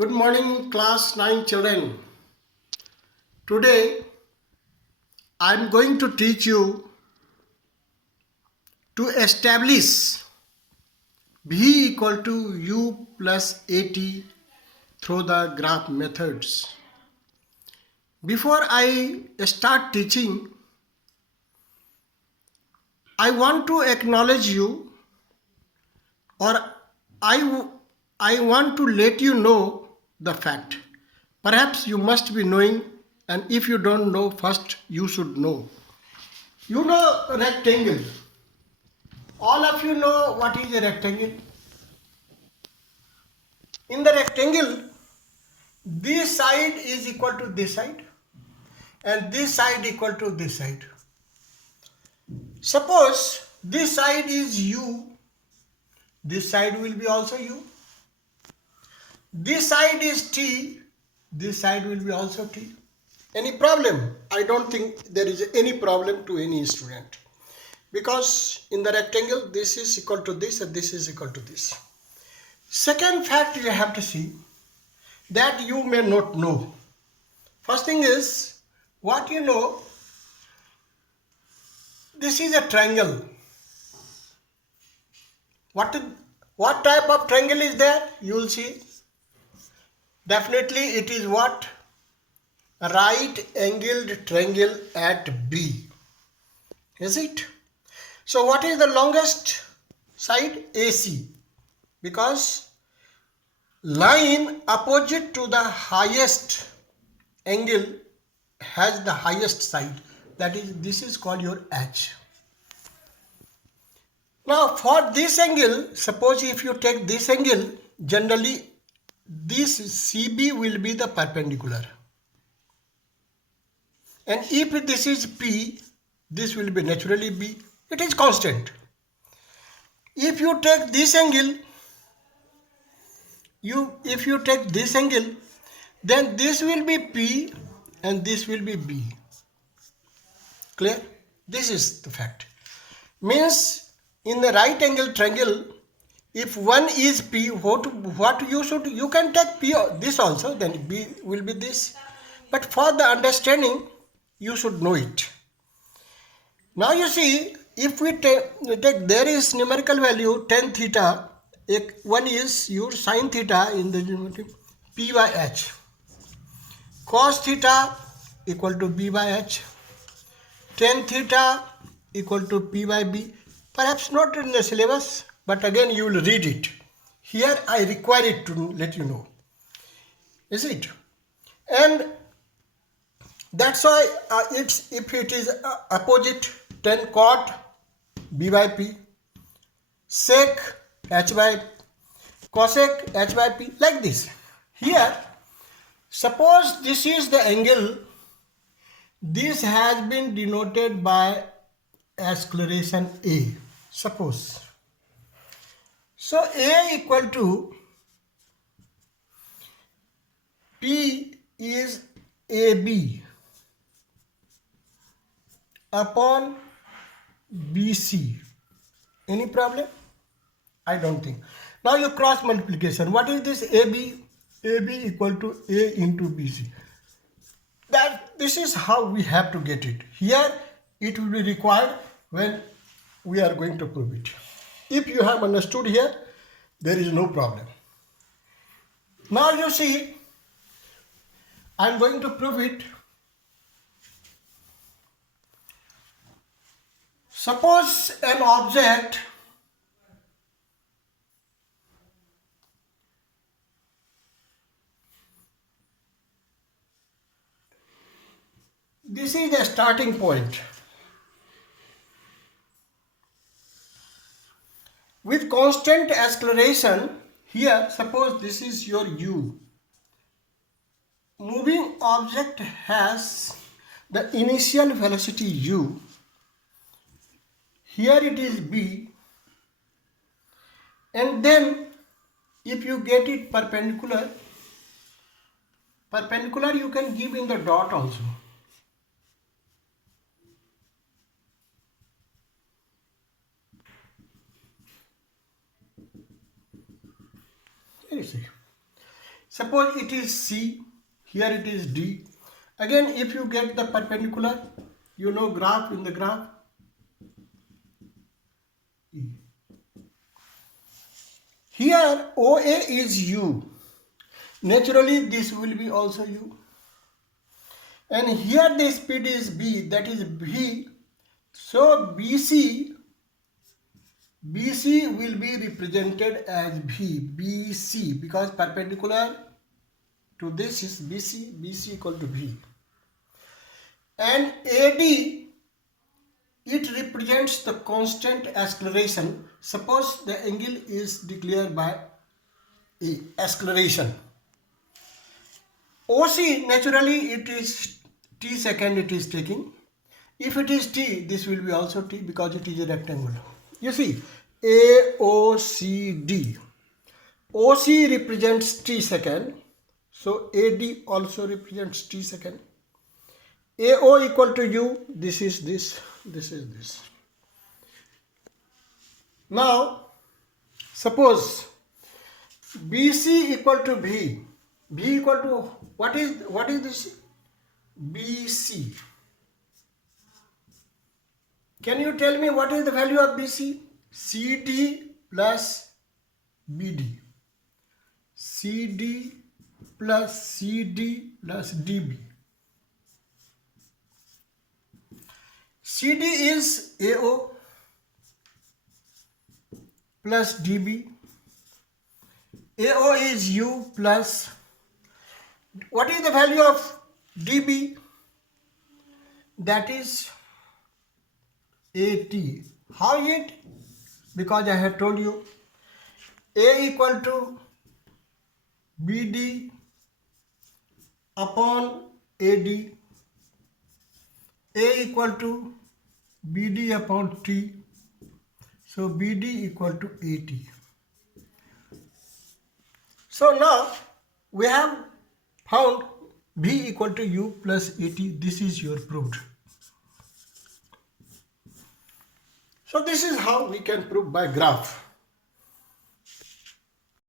Good morning, class 9 children. Today I am going to teach you to establish V equal to U plus AT through the graph methods. Before I start teaching, I want to acknowledge you, or I, I want to let you know the fact. Perhaps you must be knowing, and if you don't know, first you should know. You know rectangle. All of you know what is a rectangle. In the rectangle, this side is equal to this side and this side equal to this side. Suppose this side is U, this side will be also U. This side is T, this side will be also T. Any problem? I don't think there is any problem to any student. Because in the rectangle, this is equal to this and this is equal to this. Second fact you have to see that you may not know. First thing is, what you know, this is a triangle. What type of triangle is there? You will see. Definitely it is what? Right angled triangle at B. Is it? So what is the longest side? AC. Because line opposite to the highest angle has the highest side. That is, this is called your H. Now for this angle, suppose if you take this angle, generally this CB will be the perpendicular. And if this is P, this will be naturally B. It is constant. If you take this angle, if you take this angle, then this will be P and this will be B. Clear? This is the fact. Means in the right angle triangle, if one is P, what you can take P this also, then B will be this. But for the understanding, you should know it. Now you see, if we take there is numerical value tan theta, one is your sin theta in the P by H. Cos theta equal to B by H. Tan theta equal to P by B. Perhaps not in the syllabus, but again you will read it. Here I require it to let you know. Is it? And that's why if it is opposite, tan cot B by P, sec H by cosec H by P, like this. Here, suppose this is the angle, this has been denoted by acceleration A, suppose. So A equal to P is AB upon BC. Any problem? I don't think. Now you cross multiplication. What is this AB? AB equal to A into BC. This is how we have to get it. Here it will be required when we are going to prove it. If you have understood here, there is no problem. Now you see, I am going to prove it. Suppose an object this is the starting point. With constant acceleration, here suppose this is your U. Moving object has the initial velocity U. Here it is B. And then if you get it perpendicular you can give in the dot also. Let me see. Suppose it is C, here it is D. Again, if you get the perpendicular, you know graph in the graph. E. Here OA is U. Naturally, this will be also U. And here the speed is B, that is V. So BC will be represented as V, BC, because perpendicular to this is BC equal to V. And AD, it represents the constant acceleration. Suppose the angle is declared by A, acceleration. OC, naturally it is t second it is taking. If it is t, this will be also t because it is a rectangle. You see, AOCD. OC represents t second. So AD also represents t second. AO equal to U, this is this, this is this. Now, suppose BC equal to V. V equal to, what is this? BC. Can you tell me what is the value of BC? CD plus BD. CD plus CD plus DB. CD is AO plus DB. AO is U plus, what is the value of DB? That is AT. How is it? Because I have told you A equal to BD upon AD. A equal to BD upon T. So BD equal to AT. So now we have found V equal to U plus AT. This is your proved. So this is how we can prove by graph.